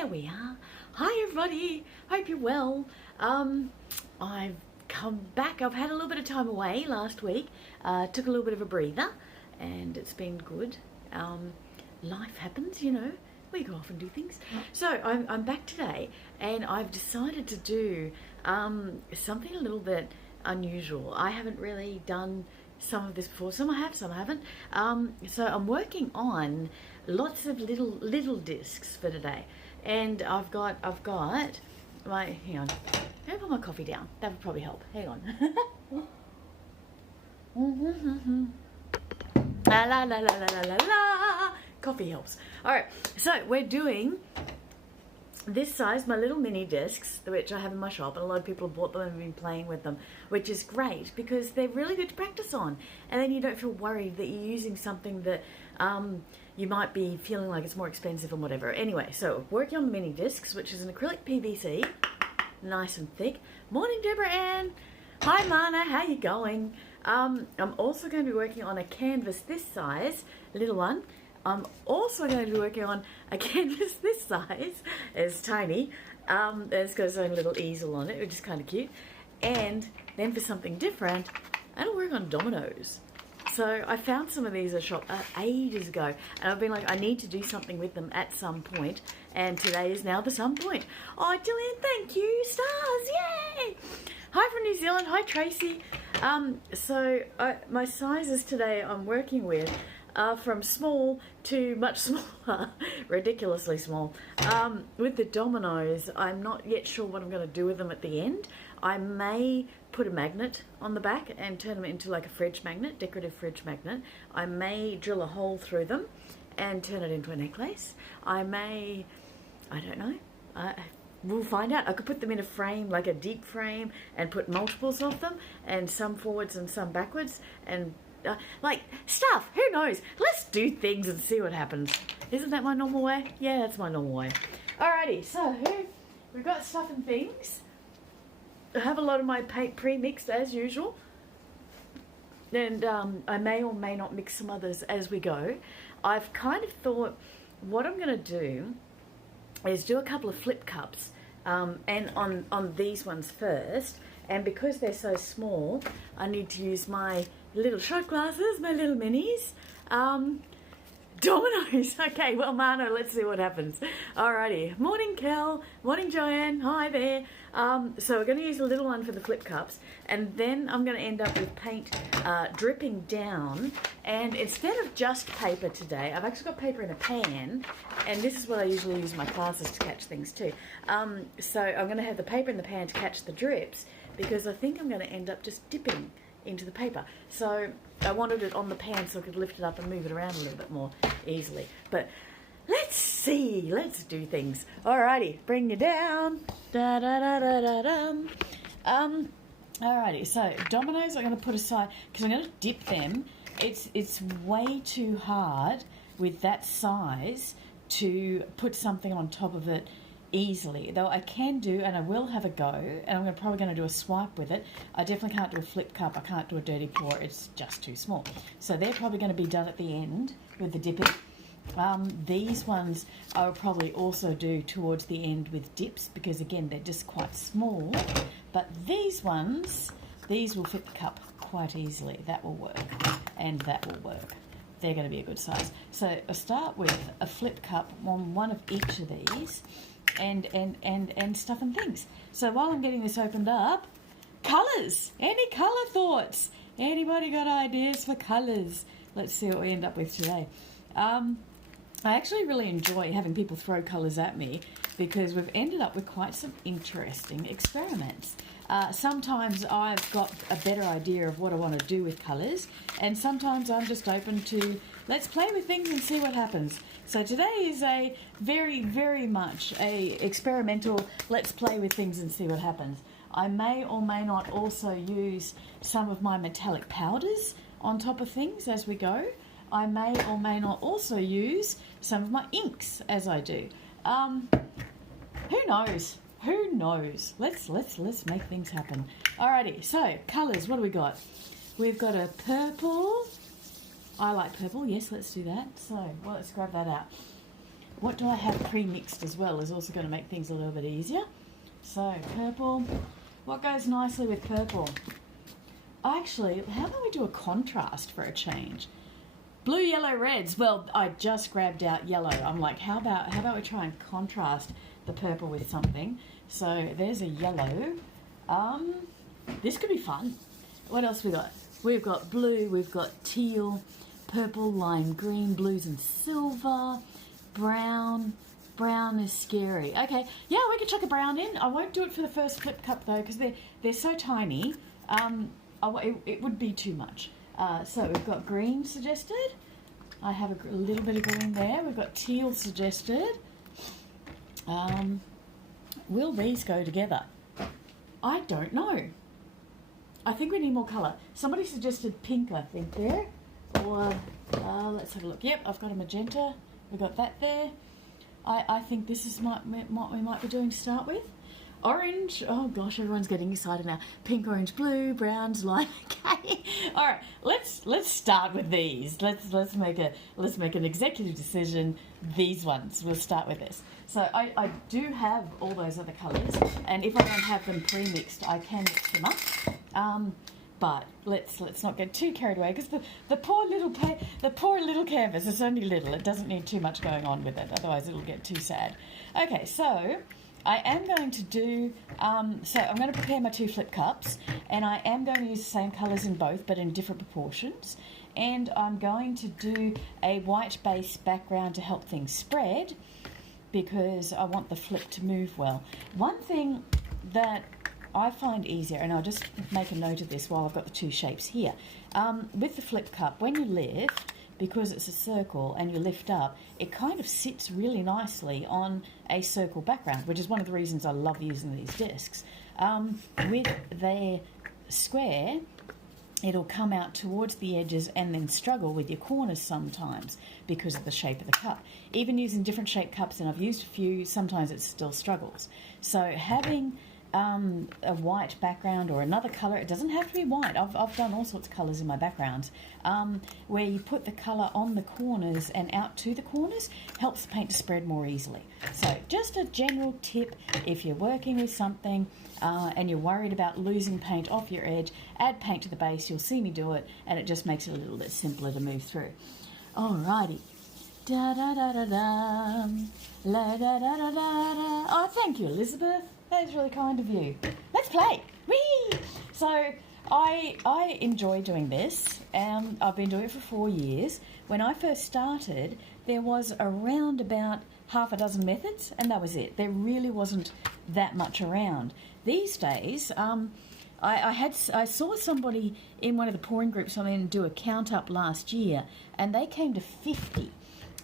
there we are. Hi everybody, hope you're well. I've come back. I've had a little bit of time away last week. Took a little bit of a breather and it's been good. Life happens, you know, we go off and do things. So I'm back today and I've decided to do something a little bit unusual. I haven't really done some of this before. Some I have, some I haven't. So I'm working on lots of little discs for today, and I've got my, hang on, can I put my coffee down? That would probably help. Hang on. La la la la la la la. Coffee helps. All right. So we're doing this size, my little mini discs, which I have in my shop, and a lot of people have bought them and been playing with them, which is great because they're really good to practice on, and then you don't feel worried that you're using something that you might be feeling like it's more expensive and whatever. Anyway, so working on the mini discs, which is an acrylic PVC, nice and thick. Morning, Deborah Ann. Hi, Mana. How you going? I'm also going to be working on a canvas this size, little one. I'm also going to be working on a canvas this size. It's tiny. It's got its own little easel on it, which is kind of cute. And then for something different, I'm going to work on dominos. So I found some of these at a shop ages ago, and I've been like, I need to do something with them at some point, and today is now the some point. Oh, Dillian, thank you. Stars, yay! Hi from New Zealand. Hi, Tracy. So my sizes today I'm working with are from small to much smaller, ridiculously small. With the dominoes, I'm not yet sure what I'm going to do with them at the end. I may put a magnet on the back and turn them into like a fridge magnet, decorative fridge magnet. I may drill a hole through them and turn it into a necklace. I may, I don't know. We'll find out. I could put them in a frame, like a deep frame, and put multiples of them, and some forwards and some backwards, and like stuff. Who knows? Let's do things and see what happens. Isn't that my normal way? Yeah, that's my normal way. Alrighty, so we've got stuff and things. I have a lot of my paint pre-mixed as usual, and I may or may not mix some others as we go. I've kind of thought what I'm going to do is do a couple of flip cups, and on these ones first, and because they're so small I need to use my little shot glasses, my little minis. Dominoes. Okay, well, Mano, let's see what happens. Alrighty. Morning, Kel. Morning, Joanne. Hi there. So we're going to use a little one for the flip cups, and then I'm going to end up with paint dripping down. And instead of just paper today, I've actually got paper in a pan, and this is what I usually use in my classes to catch things too. So I'm going to have the paper in the pan to catch the drips, because I think I'm going to end up just dipping into the paper. So I wanted it on the pan so I could lift it up and move it around a little bit more easily. But let's see, let's do things. Alrighty, bring you down. Da da da da da dum. Alrighty, so dominoes I'm going to put aside because I'm going to dip them. It's way too hard with that size to put something on top of it easily, though I can do, and I will have a go, and I'm probably going to do a swipe with it. I definitely can't do a flip cup, I can't do a dirty pour, it's just too small. So they're probably going to be done at the end with the dipping. These ones I will probably also do towards the end with dips, because again they're just quite small, but these ones, these will fit the cup quite easily. That will work, and that will work. They're going to be a good size. So I'll start with a flip cup on one of each of these, and stuff and things. So while I'm getting this opened up, colours. Any colour thoughts? Anybody got ideas for colours? Let's see what we end up with today. I actually really enjoy having people throw colours at me, because we've ended up with quite some interesting experiments. Sometimes I've got a better idea of what I want to do with colours, and sometimes I'm just open to let's play with things and see what happens. So today is a very, very much a experimental let's play with things and see what happens. I may or may not also use some of my metallic powders on top of things as we go. I may or may not also use some of my inks as I do. Who knows? Who knows? Let's make things happen. Alrighty, so colours, what do we got? We've got a purple. I like purple, yes, let's do that. So, well, let's grab that out. what do I have pre-mixed as well is also going to make things a little bit easier. So purple, what goes nicely with purple? Actually, how about we do a contrast for a change? Blue, yellow, reds. Well, I just grabbed out yellow. I'm like, how about we try and contrast the purple with something? So there's a yellow. This could be fun. What else we got? We've got blue, we've got teal, purple, lime green, blues and silver, brown. Brown is scary. Okay, yeah, we can chuck a brown in. I won't do it for the first flip cup though, because they're so tiny. It would be too much. So we've got green suggested. I have a little bit of green there. We've got teal suggested. Will these go together? I don't know. I think we need more colour. Somebody suggested pink, I think, there. Or, let's have a look. Yep, I've got a magenta. We've got that there. I think this is what we might be doing to start with. Orange. Oh gosh, everyone's getting excited now. Pink, orange, blue, browns, lime. Okay. All right. Let's start with these. Let's make an executive decision. These ones. We'll start with this. So I do have all those other colours, and if I don't have them pre-mixed, I can mix them up. But let's not get too carried away, because the poor little canvas is only little. It doesn't need too much going on with it, otherwise it'll get too sad. Okay, so I am going to do, so I'm going to prepare my 2 flip cups, and I am going to use the same colours in both, but in different proportions. And I'm going to do a white base background to help things spread, because I want the flip to move well. One thing that I find easier, and I'll just make a note of this while I've got the 2 shapes here. With the flip cup, when you lift, because it's a circle and you lift up, it kind of sits really nicely on a circle background, which is one of the reasons I love using these discs. With their square, it'll come out towards the edges and then struggle with your corners sometimes because of the shape of the cup. Even using different shaped cups, and I've used a few, sometimes it still struggles. So having a white background or another colour, it doesn't have to be white. I've done all sorts of colours in my backgrounds, where you put the colour on the corners and out to the corners, helps the paint to spread more easily. So just a general tip, if you're working with something and you're worried about losing paint off your edge, add paint to the base. You'll see me do it, and it just makes it a little bit simpler to move through. Alrighty. Da da da da da, la da da da da da. Oh, thank you, Elizabeth. That is really kind of you. Let's play. Whee! So I enjoy doing this. I've been doing it for 4 years. When I first started, there was around about half a dozen methods, and that was it. There really wasn't that much around. These days, I saw somebody in one of the pouring groups I'm in do a count up last year, and they came to 50.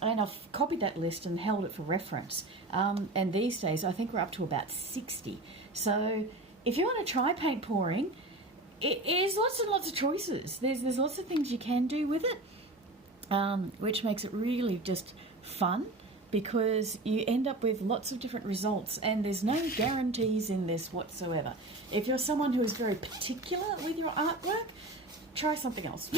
And I've copied that list and held it for reference. And these days, I think we're up to about 60. So if you want to try paint pouring, it is lots and lots of choices. There's lots of things you can do with it, which makes it really just fun, because you end up with lots of different results, and there's no guarantees in this whatsoever. If you're someone who is very particular with your artwork, try something else.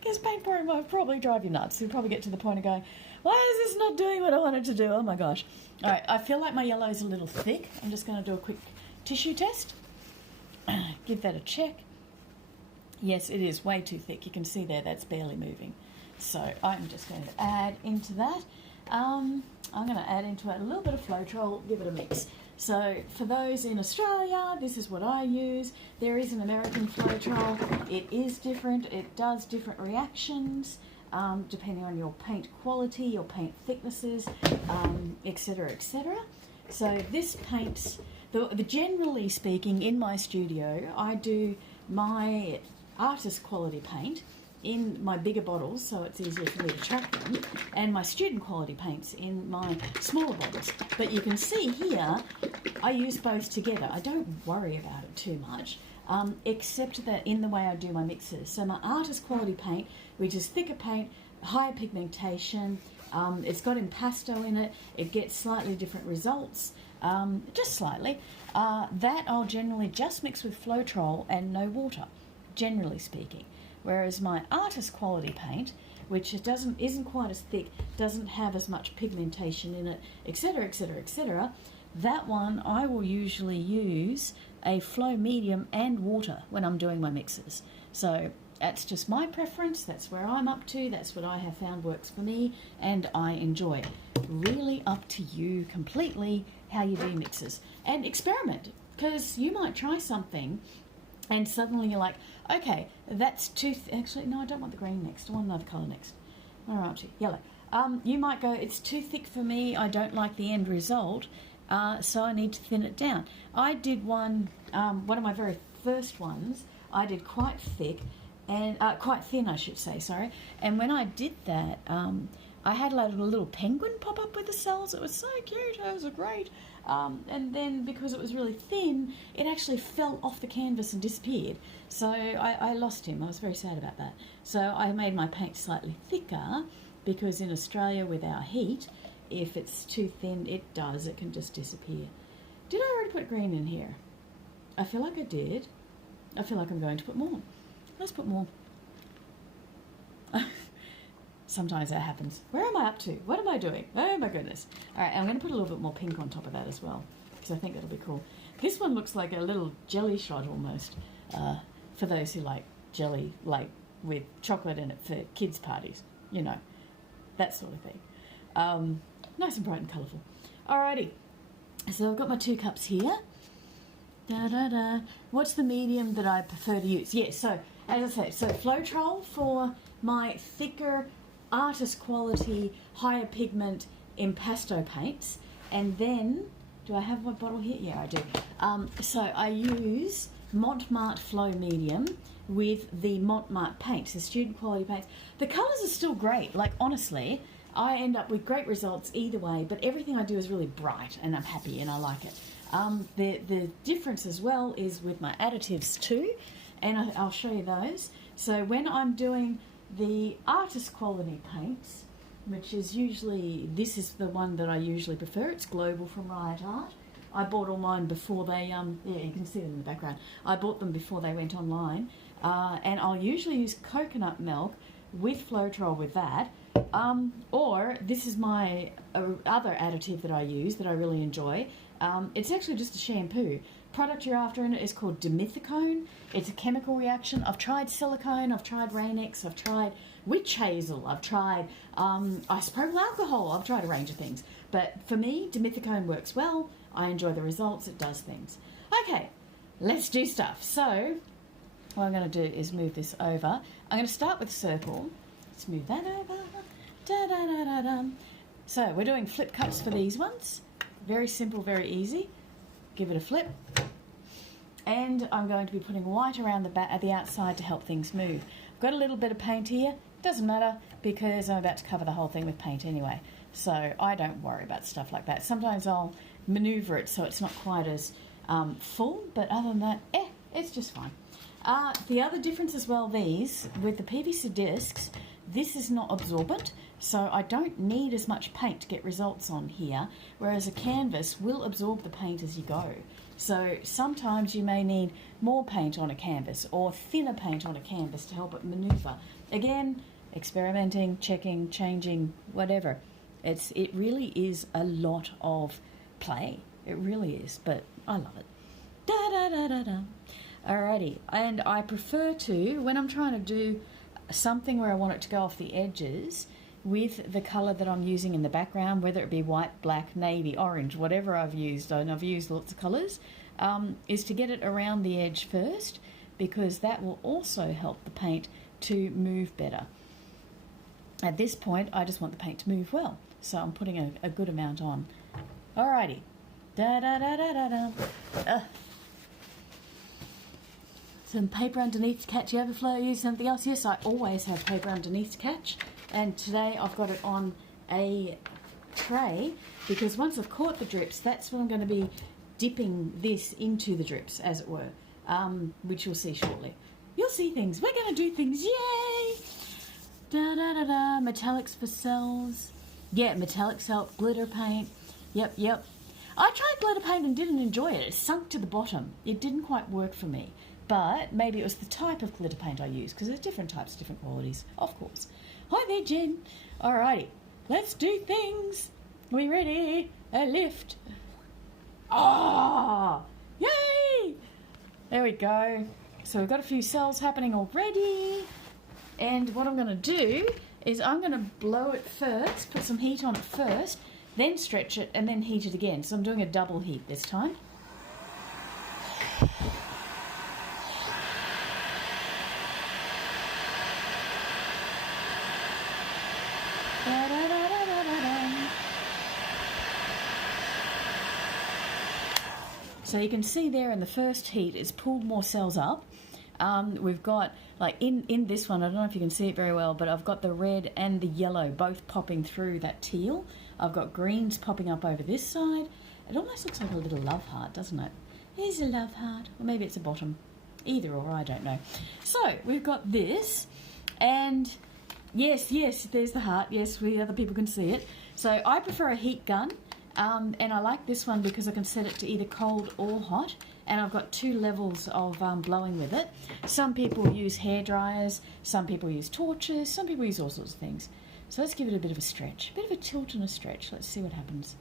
Because paint pouring will probably drive you nuts. You'll probably get to the point of going, why is this not doing what I wanted to do? Oh my gosh. All right, I feel like my yellow is a little thick. I'm just going to do a quick tissue test. Give that a check. Yes, it is way too thick. You can see there, that's barely moving. So I'm just going to add into that. I'm going to add into it a little bit of Floetrol, give it a mix. So for those in Australia, this is what I use. There is an American Floetrol. It is different. It does different reactions depending on your paint quality, your paint thicknesses, etc., etc. So this paints, generally speaking, in my studio, I do my artist quality paint in my bigger bottles, so it's easier for me to track them, and my student quality paints in my smaller bottles. But you can see here, I use both together. I don't worry about it too much, except that in the way I do my mixes. So my artist quality paint, which is thicker paint, higher pigmentation, it's got impasto in it, it gets slightly different results, just slightly. That I'll generally just mix with Floetrol and no water, generally speaking. Whereas my artist quality paint, which isn't quite as thick, doesn't have as much pigmentation in it, etc., etc., etc. That one I will usually use a flow medium and water when I'm doing my mixes. So that's just my preference, that's where I'm up to, that's what I have found works for me, and I enjoy. Really up to you completely how you do mixes. And experiment, because you might try something and suddenly you're like, okay, that's too... Actually, no, I don't want the green next. I want another colour next. Where are you? Yellow. You might go, it's too thick for me, I don't like the end result, so I need to thin it down. I did one of my very first ones, I did quite thick, and quite thin, I should say, sorry. And when I did that, I had like a little penguin pop up with the cells. It was so cute, it was great. And then because it was really thin, it actually fell off the canvas and disappeared. So I lost him. I was very sad about that. So I made my paint slightly thicker, because in Australia with our heat, if it's too thin, it can just disappear. Did I already put green in here? I feel like I did. I feel like I'm going to put more. Let's put more. Sometimes that happens. Where am I up to? What am I doing? Oh my goodness. All right, I'm going to put a little bit more pink on top of that as well, because I think that'll be cool. This one looks like a little jelly shot almost, for those who like jelly, like with chocolate in it for kids' parties, you know, that sort of thing. Nice and bright and colourful. Alrighty, so I've got my 2 cups here. What's the medium that I prefer to use? Yes, so as I say, so Floetrol for my thicker, artist quality, higher pigment impasto paints. And then, do I have my bottle here? Yeah, I do. So I use Montmartre Flow Medium with the Montmartre paints, the student quality paints. The colours are still great. Like, honestly, I end up with great results either way, but everything I do is really bright and I'm happy and I like it. The difference as well is with my additives too, and I'll show you those. So when I'm doing the artist quality paints, which is usually, this is the one that I usually prefer, it's Global from Riot Art. I bought all mine before they, yeah, you can see them in the background. I bought them before they went online, and I'll usually use coconut milk with Floetrol with that, or this is my other additive that I use that I really enjoy. It's actually just a shampoo. Product you're after in it is called dimethicone. It's a chemical reaction. I've tried silicone, I've tried Rain-X, I've tried witch hazel, I've tried isopropyl alcohol, I've tried a range of things. But for me, dimethicone works well. I enjoy the results, it does things. Okay, let's do stuff. So, what I'm going to do is move this over. I'm going to start with a circle. Let's move that over. Da-da-da-da-da. So, we're doing flip cups for these ones. Very simple, very easy. Give it a flip. And I'm going to be putting white around the back at the outside to help things move. I've got a little bit of paint here. Doesn't matter because I'm about to cover the whole thing with paint anyway. So I don't worry about stuff like that. Sometimes I'll maneuver it so it's not quite as full, but other than that, it's just fine. The other difference as well, these, with the PVC discs, this is not absorbent, so I don't need as much paint to get results on here, whereas a canvas will absorb the paint as you go. So sometimes you may need more paint on a canvas or thinner paint on a canvas to help it maneuver. Again, experimenting, checking, changing, whatever. It really is a lot of play. It really is, but I love it. Da-da-da-da-da. Alrighty, and I prefer to, when I'm trying to do something where I want it to go off the edges with the colour that I'm using in the background, whether it be white, black, navy, orange, whatever I've used, and I've used lots of colours, is to get it around the edge first, because that will also help the paint to move better. At this point, I just want the paint to move well, so I'm putting a good amount on. Alrighty. Da-da-da-da-da-da. Some paper underneath to catch. You ever Flo use something else? Yes, I always have paper underneath to catch. And today I've got it on a tray because once I've caught the drips, that's when I'm going to be dipping this into the drips, as it were, which you'll see shortly. You'll see things. We're going to do things. Yay! Da-da-da-da. Metallics for cells. Yeah, metallics help. Glitter paint. Yep. I tried glitter paint and didn't enjoy it. It sunk to the bottom. It didn't quite work for me. But maybe it was the type of glitter paint I used, because there's different types, different qualities, of course. Hi there, Jen. Alrighty, let's do things. We ready? A lift. Ah! Yay! There we go. So we've got a few cells happening already. And what I'm going to do is I'm going to blow it first, put some heat on it first, then stretch it and then heat it again. So I'm doing a double heat this time. So you can see there in the first heat it's pulled more cells up. We've got, like in this one, I don't know if you can see it very well, but I've got the red and the yellow both popping through that teal. I've got greens popping up over this side. It almost looks like a little love heart, doesn't it? Here's a love heart, or maybe it's a bottom. Either or, I don't know. So we've got this, and yes, there's the heart. Yes, we other people can see it. So I prefer a heat gun. And I like this one because I can set it to either cold or hot, and I've got two levels of blowing with it. Some people use hair dryers, some people use torches, some people use all sorts of things. So let's give it a bit of a stretch, a bit of a tilt and a stretch. Let's see what happens.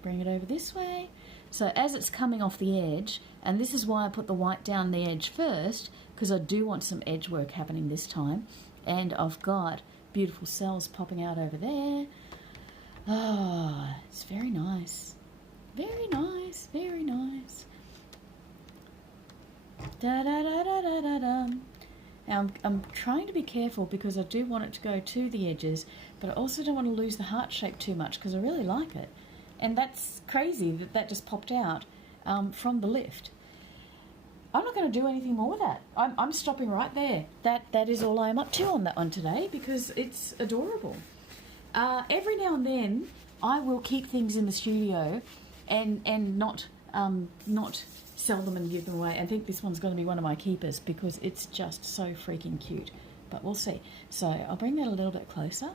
Bring it over this way. So as it's coming off the edge, and this is why I put the white down the edge first, because I do want some edge work happening this time, and I've got beautiful cells popping out over there. Ah, oh, it's very nice. Very nice, very nice. Da da da da da da da. Now I'm trying to be careful because I do want it to go to the edges, but I also don't want to lose the heart shape too much because I really like it. And that's crazy that just popped out from the lift. I'm not going to do anything more with that. I'm stopping right there. That is all I'm up to on that one today because it's adorable. Every now and then I will keep things in the studio and not sell them and give them away. I think this one's going to be one of my keepers because it's just so freaking cute. But we'll see. So I'll bring that a little bit closer.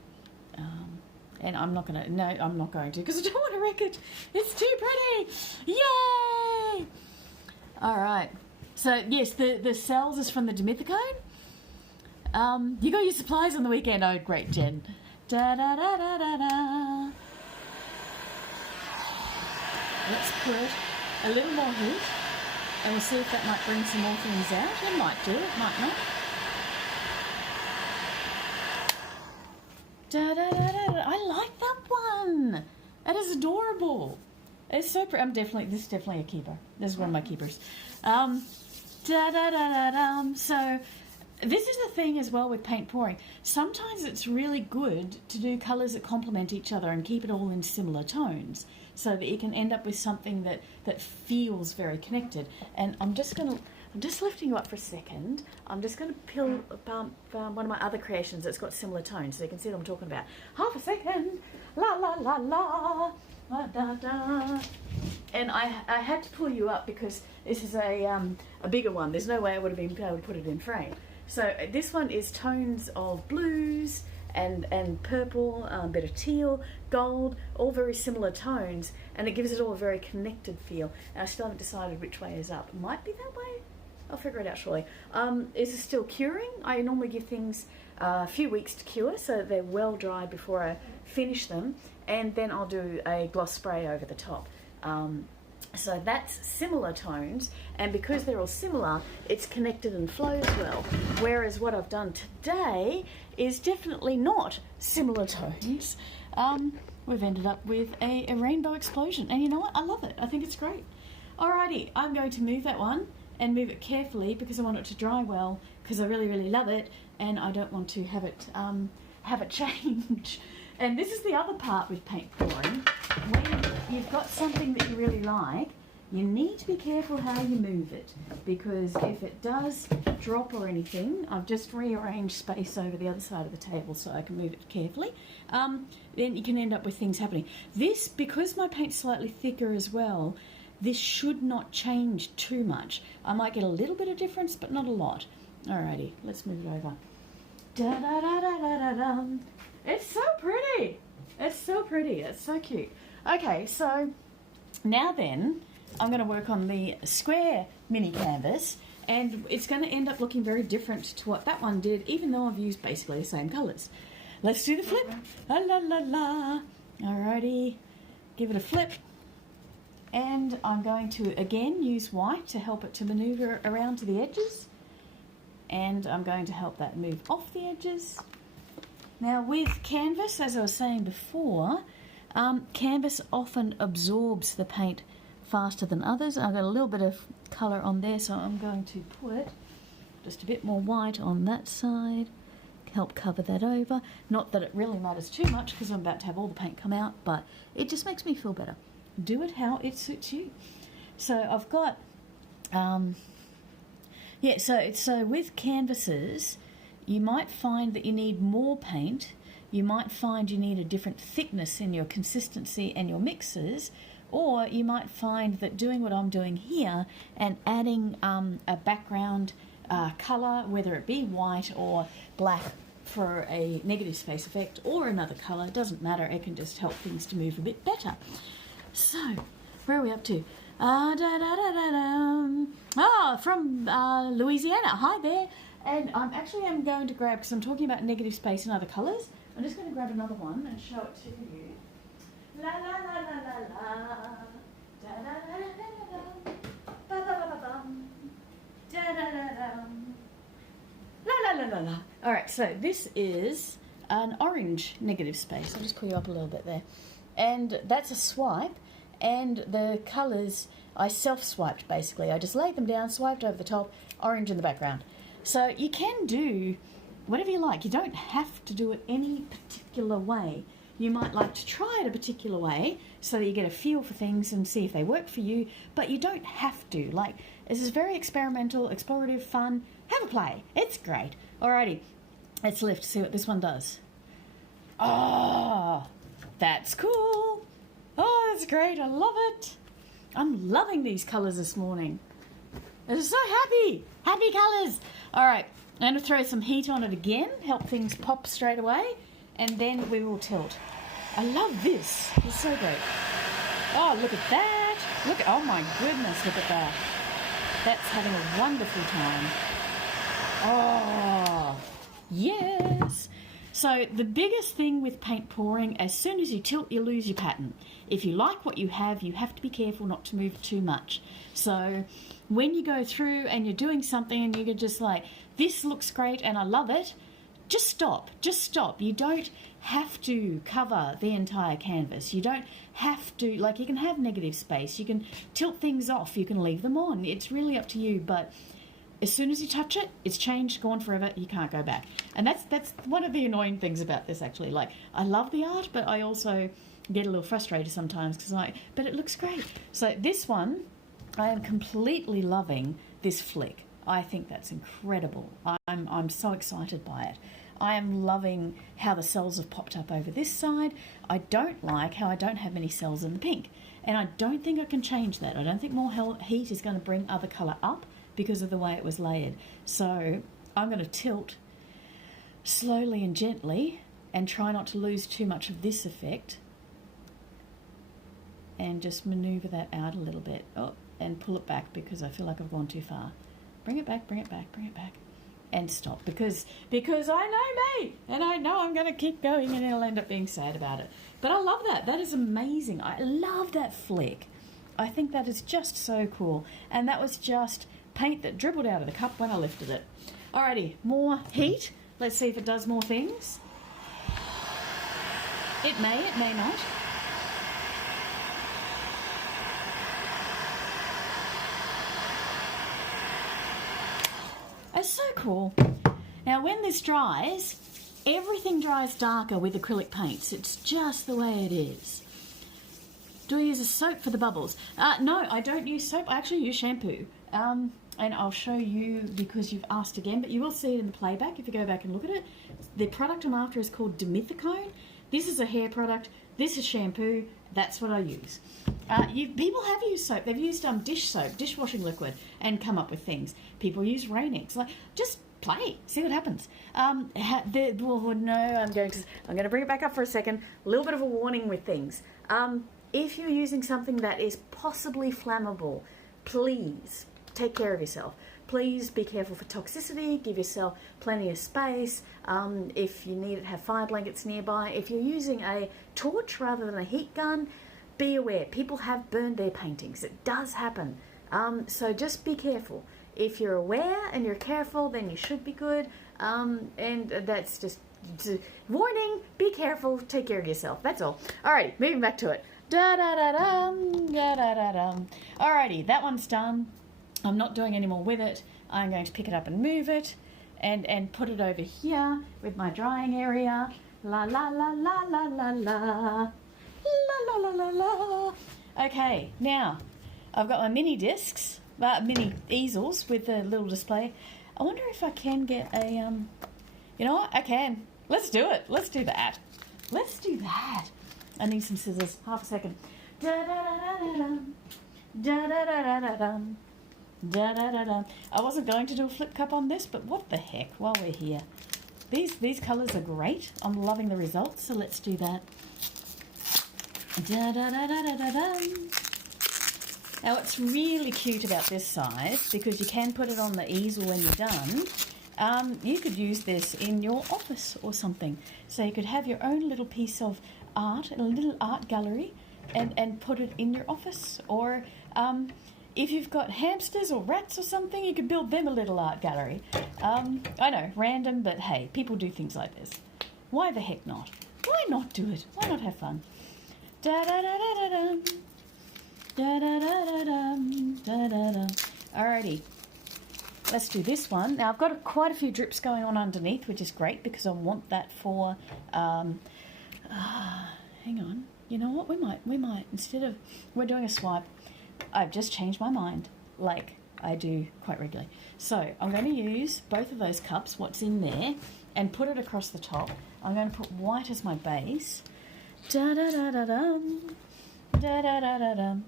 And I'm not going to because I don't want to wreck it. It's too pretty. Yay! All right. So yes, the cells is from the dimethicone. You got your supplies on the weekend. Oh, great, Jen. Da da da da da da. Let's put a little more heat, and we'll see if that might bring some more things out. It might do, it might not. Da da da da da. I like that one. That is adorable. It's so pretty. This is definitely a keeper. This is one of my keepers. Da da da da da. So. This is the thing as well with paint pouring. Sometimes it's really good to do colours that complement each other and keep it all in similar tones so that you can end up with something that feels very connected. And I'm just lifting you up for a second. I'm just going to peel one of my other creations that's got similar tones so you can see what I'm talking about. Half a second. La la la la. La da da. And I had to pull you up because this is a bigger one. There's no way I would have been able to put it in frame. So this one is tones of blues and purple, a bit of teal, gold, all very similar tones, and it gives it all a very connected feel. And I still haven't decided which way is up. It might be that way. I'll figure it out shortly. Is it still curing? I normally give things a few weeks to cure so they're well dried before I finish them, and then I'll do a gloss spray over the top. So that's similar tones, and because they're all similar, it's connected and flows well. Whereas what I've done today is definitely not similar tones. We've ended up with a rainbow explosion, and you know what? I love it. I think it's great. Alrighty, I'm going to move that one and move it carefully because I want it to dry well because I really, really love it, and I don't want to have it change. And this is the other part with paint pouring. When you've got something that you really like, you need to be careful how you move it, because if it does drop or anything, I've just rearranged space over the other side of the table so I can move it carefully, then you can end up with things happening. This, because my paint's slightly thicker as well, this should not change too much. I might get a little bit of difference, but not a lot. Alrighty, let's move it over. Da da da da da da da. It's so pretty. It's so pretty. It's so cute. Okay, so now then, I'm going to work on the square mini canvas, and it's going to end up looking very different to what that one did, even though I've used basically the same colours. let's do the flip. La la la la. Alrighty, give it a flip. And I'm going to again use white to help it to maneuver around to the edges. And I'm going to help that move off the edges. Now with canvas, as I was saying before, canvas often absorbs the paint faster than others. I've got a little bit of colour on there, so I'm going to put just a bit more white on that side, help cover that over. Not that it really matters too much because I'm about to have all the paint come out, but it just makes me feel better. Do it how it suits you. So I've got, so with canvases, you might find that you need more paint. You might find you need a different thickness in your consistency and your mixes, or you might find that doing what I'm doing here and adding a background colour, whether it be white or black for a negative space effect or another colour, doesn't matter, it can just help things to move a bit better. So, where are we up to? From Louisiana. Hi there. And I'm going to grab, because I'm talking about negative space and other colours, I'm just going to grab another one and show it to you. La la la la la la. Da da da da da da. Ba ba ba ba bum. Da da da da. La la la la la. Alright, so this is an orange negative space. I'll just pull you up a little bit there. And that's a swipe, and the colours I self-swiped basically. I just laid them down, swiped over the top, orange in the background. So you can do whatever you like. You don't have to do it any particular way. You might like to try it a particular way so that you get a feel for things and see if they work for you, but you don't have to. Like, this is very experimental, explorative, fun. Have a play. It's great. Alrighty, let's lift, see what this one does. Oh, that's cool. Oh, that's great. I love it. I'm loving these colours this morning. I'm so happy. Happy colours. All right, I'm going to throw some heat on it again, help things pop straight away, and then we will tilt. I love this. It's so great. Oh, look at that. Look, oh my goodness, look at that. That's having a wonderful time. Oh, yes. So the biggest thing with paint pouring, as soon as you tilt, you lose your pattern. If you like what you have to be careful not to move it too much. So when you go through and you're doing something and you're just like, this looks great and I love it, just stop. Just stop. You don't have to cover the entire canvas. You don't have to, like, you can have negative space. You can tilt things off. You can leave them on. It's really up to you, but as soon as you touch it, it's changed, gone forever, you can't go back. And that's one of the annoying things about this, actually. Like, I love the art, but I also get a little frustrated sometimes because but it looks great. So this one, I am completely loving this flick. I think that's incredible. I'm so excited by it. I am loving how the cells have popped up over this side. I don't like how I don't have many cells in the pink. And I don't think I can change that. I don't think more heat is going to bring other colour up because of the way it was layered. So I'm going to tilt slowly and gently and try not to lose too much of this effect and just manoeuvre that out a little bit. Oh, and pull it back because I feel like I've gone too far. Bring it back, bring it back, bring it back. And stop because I know me and I know I'm going to keep going and I'll end up being sad about it. But I love that. That is amazing. I love that flick. I think that is just so cool. And that was just paint that dribbled out of the cup when I lifted it. Alrighty, more heat. Let's see if it does more things. It may not. It's so cool. Now when this dries, everything dries darker with acrylic paints. It's just the way it is. Do I use a soap for the bubbles? No, I don't use soap. I actually use shampoo. And I'll show you because you've asked again, but you will see it in the playback if you go back and look at it. The product I'm after is called Dimethicone. This is a hair product. This is shampoo. That's what I use. People have used soap. They've used dish soap, dishwashing liquid, and come up with things. People use Rain-X. Like, just play, see what happens. No, I'm going to bring it back up for a second. A little bit of a warning with things. If you're using something that is possibly flammable, please take care of yourself. please be careful for toxicity. Give yourself plenty of space. If you need it, have fire blankets nearby. If you're using a torch rather than a heat gun, be aware. People have burned their paintings. It does happen. So just be careful. If you're aware and you're careful, then you should be good. And that's just warning. Be careful. Take care of yourself. That's all. Alrighty, moving back to it. Da-da-da-dum, da-da-da-dum. Alrighty, that one's done. I'm not doing any more with it. I'm going to pick it up and move it and put it over here with my drying area. La la la la la la la. La la la la la. Okay, now I've got my mini discs, mini easels with the little display. I wonder if I can get a, you know what? I can. Let's do it. Let's do that. Let's do that. I need some scissors. Half a second. Da-da-da-da-da-dum. Da-da-da-da-da-dum. Da-da-da-dum. I wasn't going to do a flip cup on this, but what the heck, while we're here. These colours are great. I'm loving the results, so let's do that. Da-da-da-da-da-da-dum. Now, what's really cute about this size, because you can put it on the easel when you're done, you could use this in your office or something. So you could have your own little piece of art, a little art gallery, and put it in your office. Or if you've got hamsters or rats or something, you could build them a little art gallery. I know, random, but hey, people do things like this. Why the heck not? Why not do it? Why not have fun? Da-da-da-da-da-dum. Da-da-da-da-dum. Da-da-da. Alrighty. Let's do this one. Now, I've got quite a few drips going on underneath, which is great because I want that for... hang on. You know what? We might, instead of... We're doing a swipe. I've just changed my mind, like I do quite regularly. So, I'm going to use both of those cups, what's in there, and put it across the top. I'm going to put white as my base. Da-da-da-da-dum. Da-da-da-da-dum.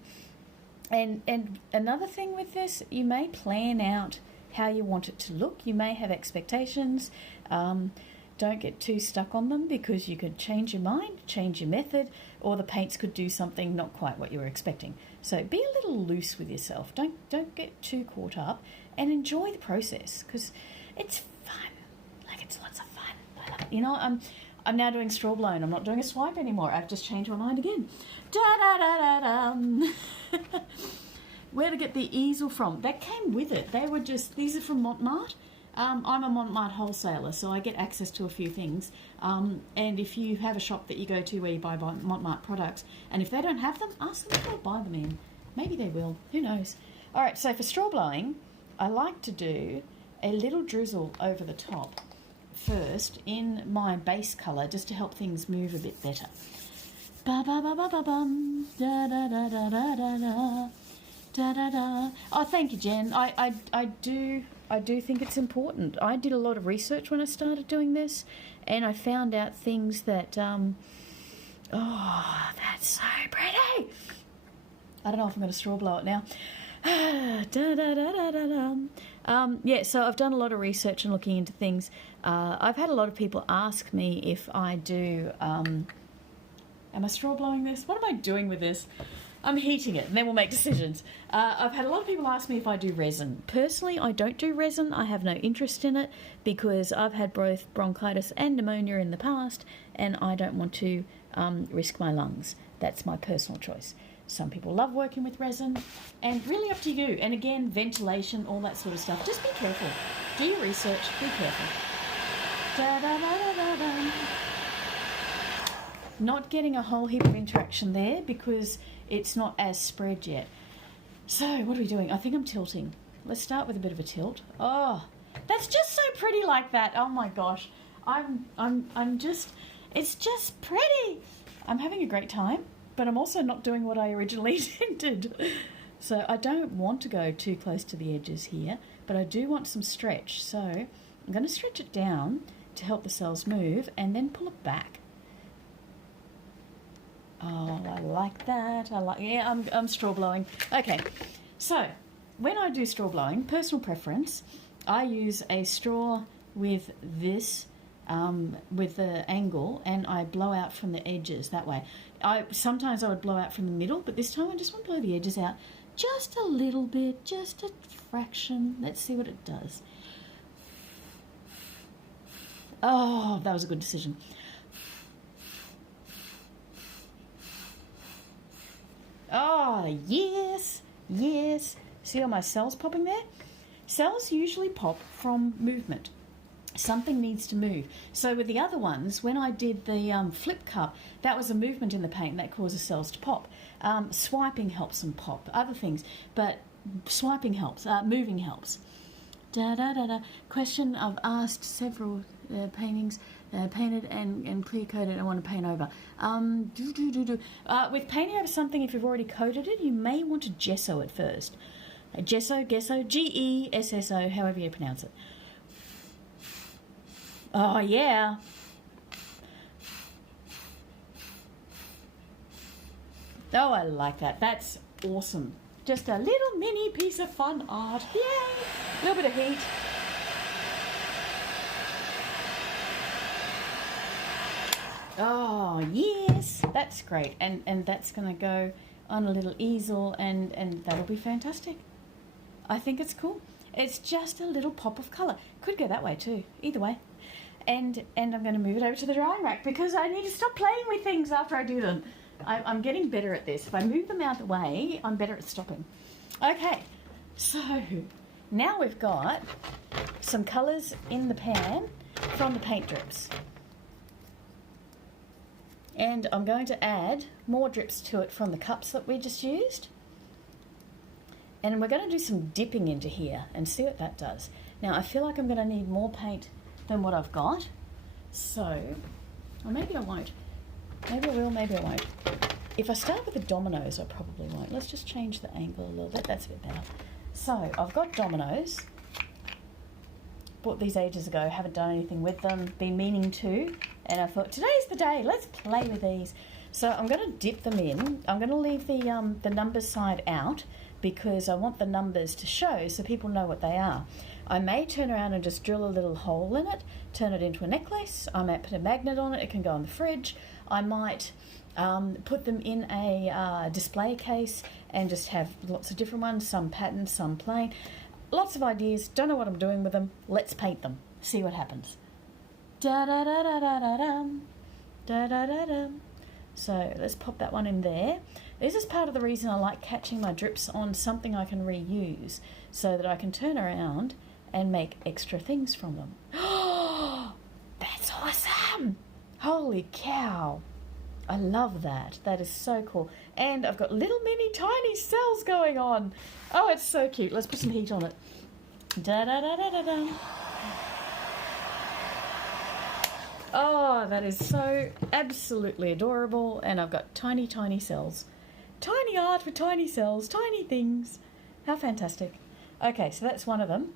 And another thing with this, you may plan out how you want it to look. You may have expectations. Don't get too stuck on them because you could change your mind, change your method, or the paints could do something not quite what you were expecting. So be a little loose with yourself. Don't get too caught up and enjoy the process because it's fun. Like, it's lots of fun. I love it. You know, I'm now doing straw blown. I'm not doing a swipe anymore. I've just changed my mind again. Da-da-da-da-dum. Where to get the easel from? That came with it. They were just, these are from Montmartre. I'm a Montmartre wholesaler, so I get access to a few things. And if you have a shop that you go to where you buy Montmartre products, and if they don't have them, ask them if they'll buy them in. Maybe they will. Who knows? All right, so for straw blowing, I like to do a little drizzle over the top first in my base colour just to help things move a bit better. Ba-ba-ba-ba-ba-bum, da-da-da-da-da-da-da. Da-da-da. Oh, thank you, Jen. I do think it's important. I did a lot of research when I started doing this, and I found out things that, oh, that's so pretty. I don't know if I'm going to straw blow it now. Yeah, so I've done a lot of research and looking into things. I've had a lot of people ask me if I do, am I straw blowing this? What am I doing with this? I'm heating it, and then we'll make decisions. I've had a lot of people ask me if I do resin. Personally, I don't do resin. I have no interest in it because I've had both bronchitis and pneumonia in the past, and I don't want to risk my lungs. That's my personal choice. Some people love working with resin, and really up to you. And again, ventilation, all that sort of stuff. Just be careful. Do your research. Be careful. Da-da-da-da-da-da. Not getting a whole heap of interaction there because it's not as spread yet. So what are we doing? I think I'm tilting. Let's start with a bit of a tilt. Oh, that's just so pretty like that. Oh my gosh. I'm just, it's just pretty. I'm having a great time, but I'm also not doing what I originally intended. So I don't want to go too close to the edges here, but I do want some stretch. So I'm going to stretch it down to help the cells move and then pull it back. Oh, I like that. I'm straw blowing. Okay, so when I do straw blowing, personal preference, I use a straw with this, with the angle, and I blow out from the edges that way. Sometimes I would blow out from the middle, but this time I just want to blow the edges out just a little bit, just a fraction. Let's see what it does. Oh, that was a good decision. Oh, yes, yes. See all my cells popping there? Cells usually pop from movement. Something needs to move. So with the other ones, when I did the flip cup, that was a movement in the paint that causes cells to pop. Swiping helps them pop, other things, but swiping helps, moving helps. Question, I've asked several paintings, painted and clear coated, I want to paint over. With painting over something, if you've already coated it, you may want to gesso it first. Gesso, Gesso, however you pronounce it. Oh, yeah. Oh, I like that. That's awesome. Just a little mini piece of fun art. Yay! A little bit of heat. Oh, yes. That's great. And that's going to go on a little easel and that'll be fantastic. I think it's cool. It's just a little pop of colour. Could go that way too. Either way. And I'm going to move it over to the drying rack because I need to stop playing with things after I do them. I'm getting better at this. If I move them out of the way, I'm better at stopping. Okay, so now we've got some colours in the pan from the paint drips. And I'm going to add more drips to it from the cups that we just used. And we're going to do some dipping into here and see what that does. Now, I feel like I'm going to need more paint than what I've got. So, or maybe I won't. Maybe I will, maybe I won't. If I start with the dominos, I probably won't. Let's just change the angle a little bit. That's a bit better. So, I've got dominos. Bought these ages ago. Haven't done anything with them. Been meaning to. And I thought, today's the day. Let's play with these. So, I'm going to dip them in. I'm going to leave the numbers side out because I want the numbers to show so people know what they are. I may turn around and just drill a little hole in it, turn it into a necklace. I might put a magnet on it. It can go in the fridge. I might put them in a display case and just have lots of different ones, some patterned, some plain. Lots of ideas. Don't know what I'm doing with them. Let's paint them. See what happens. Da-da-da-da-da-da-dum. Da-da-da-dum. So let's pop that one in there. This is part of the reason I like catching my drips on something I can reuse so that I can turn around and make extra things from them. Oh, that's awesome! Holy cow! I love that. That is so cool. And I've got little mini tiny cells going on. Oh, it's so cute. Let's put some heat on it. Da-da-da-da-da-da. Oh, that is so absolutely adorable. And I've got tiny, tiny cells. Tiny art with tiny cells, tiny things. How fantastic. Okay, so that's one of them.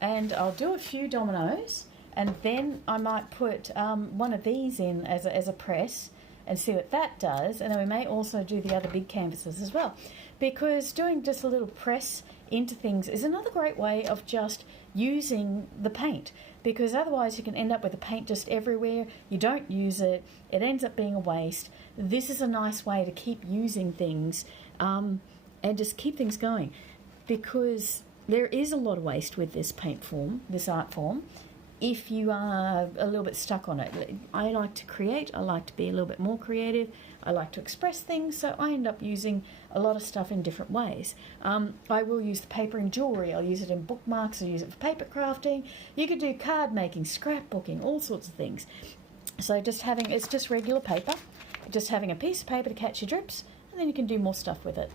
And I'll do a few dominoes, and then I might put one of these in as a press and see what that does. And then we may also do the other big canvases as well, because doing just a little press into things is another great way of just using the paint, because otherwise you can end up with the paint just everywhere. You don't use it. It ends up being a waste. This is a nice way to keep using things and just keep things going, because there is a lot of waste with this paint form, this art form, if you are a little bit stuck on it. I like to create. I like to be a little bit more creative. I like to express things, so I end up using a lot of stuff in different ways. I will use the paper in jewellery. I'll use it in bookmarks. I'll use it for paper crafting. You could do card making, scrapbooking, all sorts of things. So it's just regular paper, just having a piece of paper to catch your drips, and then you can do more stuff with it.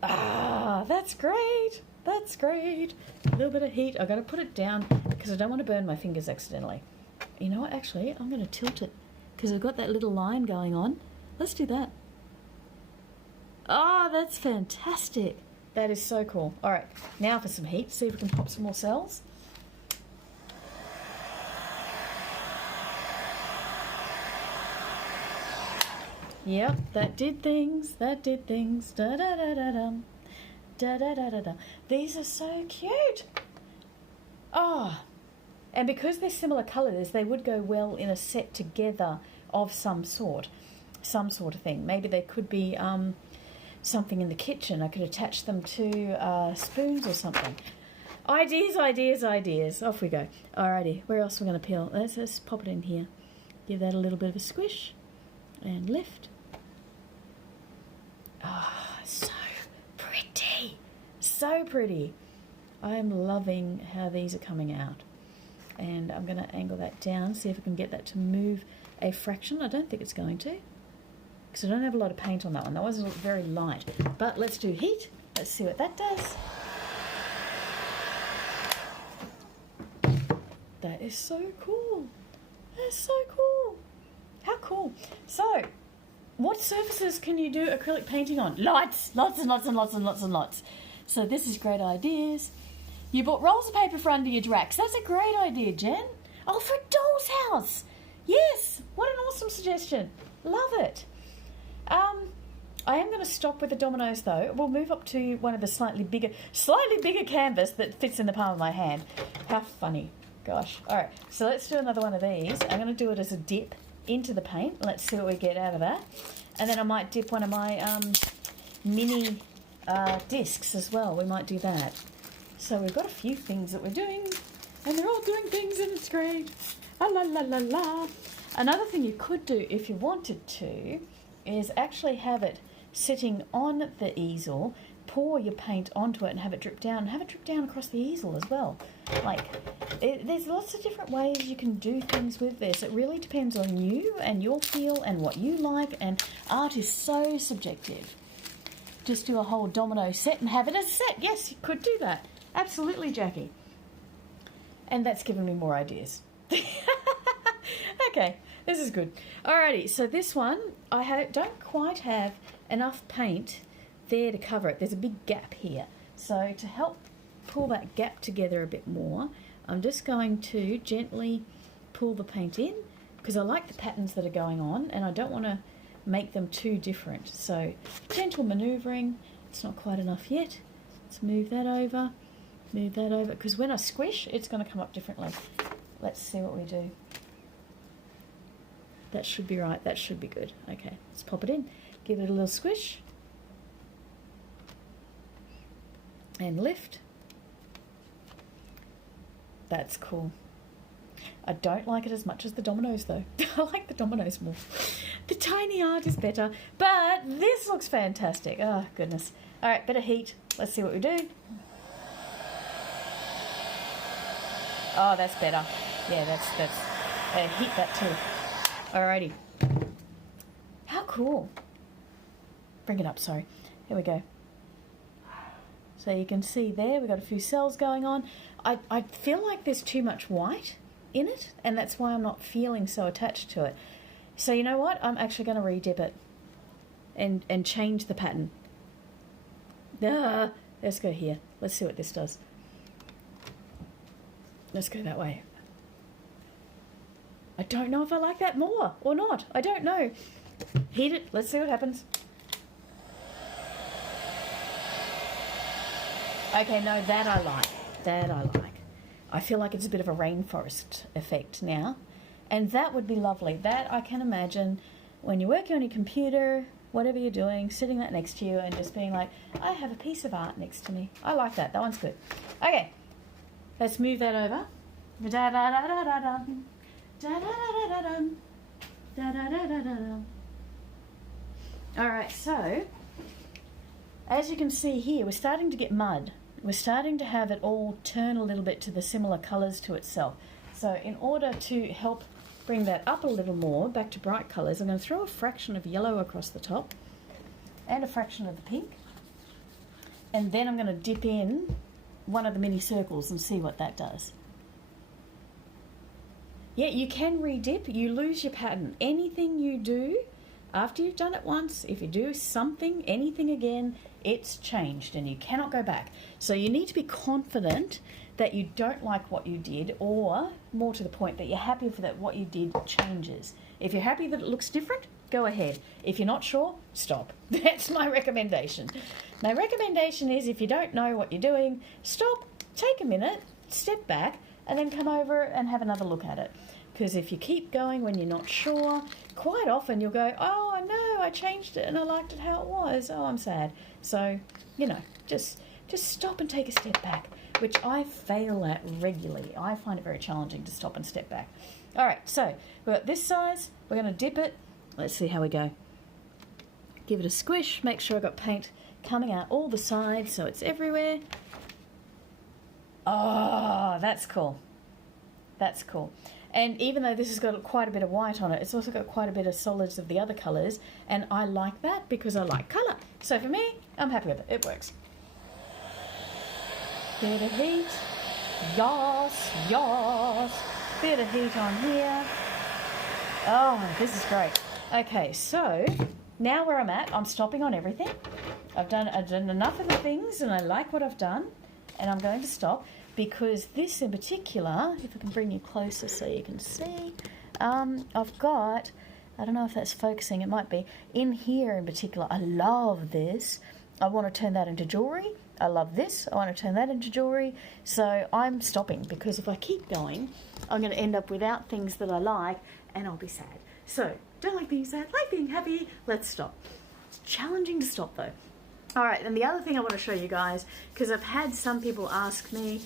Ah, that's great. That's great. A little bit of heat. I've got to put it down because I don't want to burn my fingers accidentally. You know what? Actually, I'm going to tilt it because I've got that little line going on. Let's do that. Oh, that's fantastic. That is so cool. All right, now for some heat. See if we can pop some more cells. Yep, that did things. That did things. Da-da-da-da-dum. Da-da-da-da-da. These are so cute. Oh, and because they're similar colours, they would go well in a set together of some sort of thing. Maybe they could be something in the kitchen. I could attach them to spoons or something. Ideas, ideas, ideas. Off we go. Alrighty, where else are we going to peel? Let's pop it in here. Give that a little bit of a squish and lift. Oh, so pretty. So pretty. I'm loving how these are coming out. And I'm going to angle that down, see if I can get that to move a fraction. I don't think it's going to, because I don't have a lot of paint on that one. That was very light. But let's do heat. Let's see what that does. That is so cool. That's so cool. How cool. So, what surfaces can you do acrylic painting on? Lots and lots and lots and lots and lots. So this is great ideas. You bought rolls of paper for under your dracks. That's a great idea, Jen. Oh, for a doll's house. Yes. What an awesome suggestion. Love it. I am going to stop with the dominoes, though. We'll move up to one of the slightly bigger canvas that fits in the palm of my hand. How funny. Gosh. All right. So let's do another one of these. I'm going to do it as a dip into the paint. Let's see what we get out of that. And then I might dip one of my mini discs as well. We might do that. So we've got a few things that we're doing, and they're all doing things, and it's great. La la la la la. Another thing you could do if you wanted to is actually have it sitting on the easel, pour your paint onto it and have it drip down, and have it drip down across the easel as well. There's lots of different ways you can do things with this. It really depends on you and your feel and what you like, and art is so subjective. Just do a whole domino set and have it as a set. Yes, you could do that. Absolutely, Jackie. And that's given me more ideas. Okay, this is good. Alrighty, so this one, don't quite have enough paint there to cover it. There's a big gap here. So to help pull that gap together a bit more, I'm just going to gently pull the paint in, because I like the patterns that are going on and I don't want to make them too different. So gentle manoeuvring. It's not quite enough yet. Let's move that over, because when I squish, it's going to come up differently. Let's see what we do. That should be right. That should be good. Okay, let's pop it in. Give it a little squish. And lift. That's cool. I don't like it as much as the dominoes, though. I like the dominoes more. The tiny art is better, but this looks fantastic. Oh, goodness. All right, bit of heat. Let's see what we do. Oh, that's better. Yeah, that's heat that too. Alrighty. How cool. Bring it up, sorry. Here we go. So you can see there, we've got a few cells going on. I feel like there's too much white in it, and that's why I'm not feeling so attached to it. So you know what? I'm actually going to re-dip it and change the pattern. Let's go here. Let's see what this does. Let's go that way. I don't know if I like that more or not. I don't know. Heat it. Let's see what happens. Okay, no, that I like. That I like. I feel like it's a bit of a rainforest effect now. And that would be lovely. That I can imagine when you're working on your computer, whatever you're doing, sitting that next to you and just being like, I have a piece of art next to me. I like that. That one's good. Okay. Let's move that over. Da-da-da-da-da-dum. Da-da-da-da-da-dum. Da-da-da-da-da-dum. Alright, so as you can see here, we're starting to get mud. We're starting to have it all turn a little bit to the similar colours to itself. So in order to help bring that up a little more, back to bright colours, I'm going to throw a fraction of yellow across the top and a fraction of the pink. And then I'm going to dip in one of the mini circles and see what that does. Yeah, you can re-dip. You lose your pattern. Anything you do, after you've done it once, if you do something, anything again, it's changed and you cannot go back. So you need to be confident that you don't like what you did, or more to the point, that you're happy for that what you did changes. If you're happy that it looks different, go ahead. If you're not sure, stop. That's my recommendation. My recommendation is, if you don't know what you're doing, stop, take a minute, step back, and then come over and have another look at it. Because if you keep going when you're not sure, quite often you'll go, oh no, I changed it and I liked it how it was. Oh, I'm sad. So, you know, just stop and take a step back, which I fail at regularly. I find it very challenging to stop and step back. All right, so we've got this size. We're going to dip it. Let's see how we go. Give it a squish. Make sure I've got paint coming out all the sides so it's everywhere. Oh, that's cool. That's cool. And even though this has got quite a bit of white on it, it's also got quite a bit of solids of the other colours, and I like that because I like colour. So for me, I'm happy with it. It works. Bit of heat. Yas, yas. Bit of heat on here. Oh, this is great. Okay, so now where I'm at, I'm stopping on everything. I've done enough of the things, and I like what I've done, and I'm going to stop. Because this in particular, if I can bring you closer so you can see, I've got, I don't know if that's focusing, it might be, in here in particular, I love this. I want to turn that into jewellery. I love this. I want to turn that into jewellery. So I'm stopping because if I keep going, I'm going to end up without things that I like and I'll be sad. So don't like being sad, like being happy. Let's stop. It's challenging to stop though. All right, and the other thing I want to show you guys, because I've had some people ask me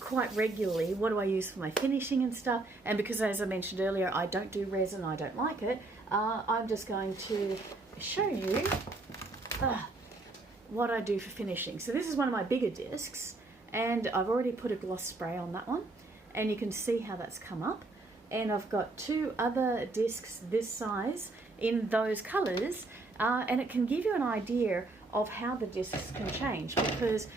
quite regularly, what do I use for my finishing and stuff, and because as I mentioned earlier, I don't do resin, I don't like it, I'm just going to show you what I do for finishing. So this is one of my bigger discs, and I've already put a gloss spray on that one, and you can see how that's come up, and I've got two other discs this size in those colours, and it can give you an idea of how the discs can change, because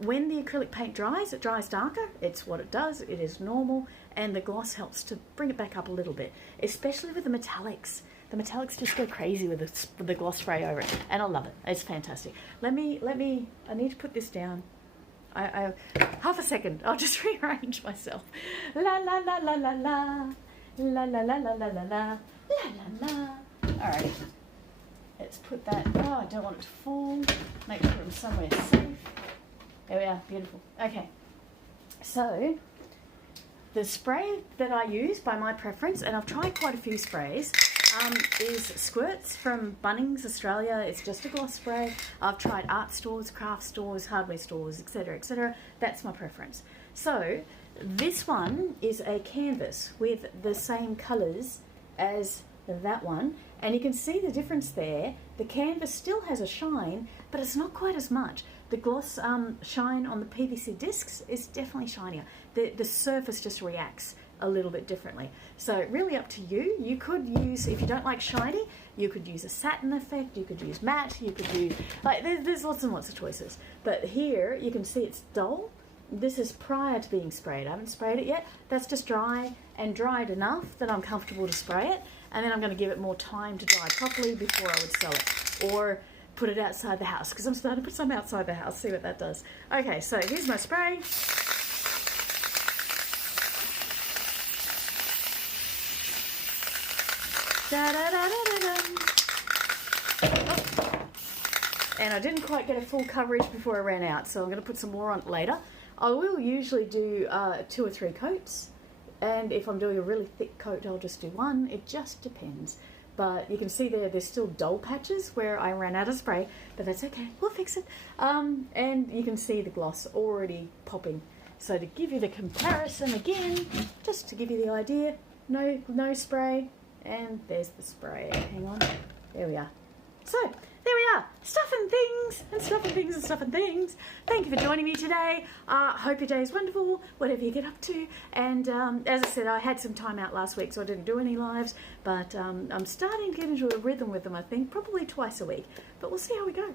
when the acrylic paint dries, it dries darker. It's what it does. It is normal, and the gloss helps to bring it back up a little bit, especially with the metallics. The metallics just go crazy with the gloss spray over it, and I love it. It's fantastic. Let me. I need to put this down. I half a second. I'll just rearrange myself. La la la la la la la la la la la la la la la la. All right. Let's put that. Oh, I don't want it to fall. Make sure I'm somewhere safe. There we are, beautiful. Okay, so the spray that I use by my preference, and I've tried quite a few sprays, is Squirts from Bunnings, Australia. It's just a gloss spray. I've tried art stores, craft stores, hardware stores, etc., etc. That's my preference. So this one is a canvas with the same colours as that one, and you can see the difference there. The canvas still has a shine, but it's not quite as much. The gloss shine on the PVC discs is definitely shinier. The surface just reacts a little bit differently. So really up to you. You could use, if you don't like shiny, you could use a satin effect, you could use matte, you could use, like there's lots and lots of choices. But here you can see it's dull. This is prior to being sprayed. I haven't sprayed it yet. That's just dry and dried enough that I'm comfortable to spray it. And then I'm going to give it more time to dry properly before I would sell it. Or put it outside the house, because I'm starting to put some outside the house, see what that does. Okay, so here's my spray. Da, da, da, da, da, da. Oh. And I didn't quite get a full coverage before I ran out, so I'm going to put some more on it later. I will usually do 2 or 3 coats, and if I'm doing a really thick coat, I'll just do 1. It just depends. But you can see there's still dull patches where I ran out of spray, but that's okay, we'll fix it. And you can see the gloss already popping. So to give you the comparison again, just to give you the idea, no spray, and there's the spray. Hang on, there we are. So there we are, stuff and things, and stuff and things, and stuff and things. Thank you for joining me today. Hope your day is wonderful, whatever you get up to. And as I said, I had some time out last week, so I didn't do any lives, but I'm starting to get into a rhythm with them, I think, probably twice a week. But we'll see how we go.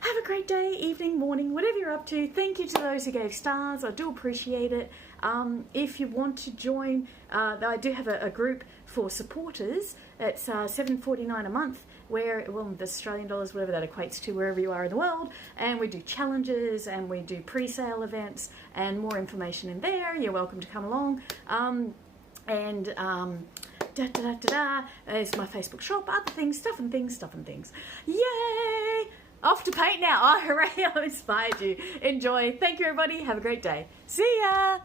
Have a great day, evening, morning, whatever you're up to. Thank you to those who gave stars. I do appreciate it. If you want to join, I do have a group for supporters. It's $7.49 a month, where, well, the Australian dollars, whatever that equates to, wherever you are in the world, and we do challenges and we do pre-sale events and more information in there. You're welcome to come along. There's my Facebook shop, other things, stuff and things, stuff and things. Yay! Off to paint now. Oh, hooray, I inspired you. Enjoy. Thank you, everybody. Have a great day. See ya!